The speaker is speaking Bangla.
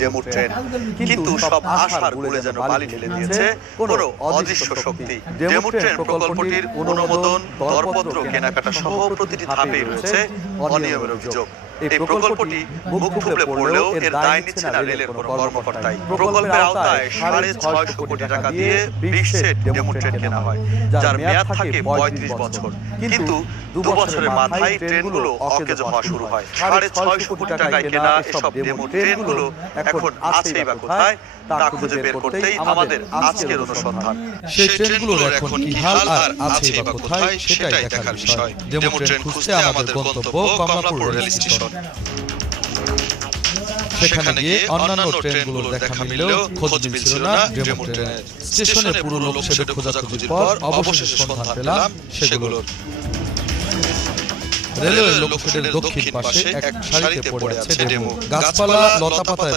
ডেমো ট্রেন, কিন্তু সব আশার গুলে যেন বালি ঢেলে দিয়েছে কোনো অদৃশ্য শক্তি। ডেমো ট্রেন প্রকল্পটির অনুমোদন, দরপত্র, কেনাকাটা সহ প্রতিটি ধাপেই রয়েছে অনিয়মের অভিযোগ। এই প্রকল্পটি মুখ থুবড়ে পড়লেও এর দায় নিচ্ছে না রেলের কোনো কর্মকর্তাই। প্রকল্পের আওতায় 650 কোটি টাকা দিয়ে 20 সেট ডেমো ট্রেন কেনা হয়, যার মেয়াদ থাকে 35 বছর। কিন্তু 2 বছরের মাথায় ট্রেনগুলো অকেজো হওয়া শুরু হয়। 650 কোটি টাকায় কেনা এসব ডেমো ট্রেনগুলো এখন আছেই বা কোথায়, তা খুঁজে বের করতেই আমাদের আজকের অনুসন্ধান। সেই ট্রেনগুলোর এখন কি হাল আর আছে বা কোথায়, সেটাই দেখার বিষয়। ডেমো ট্রেন খুঁজতে আমাদের গন্তব্য কমলাপুর রেল স্টেশন। সেখানে গিয়ে অন্যান্য ট্রেনগুলোর দেখা মিললেও খোঁজ মিলছিল না ডেমো ট্রেনের। স্টেশনে পুরো লোকশেডে খোঁজাখুঁজির পর অবশেষে সন্ধান পেলাম সেগুলোর। রেলওয়ের লোকশেডের দক্ষিণ পাশে এক সারিতে পড়ে আছে ডেমো। গাছপালা, লতাপাতায়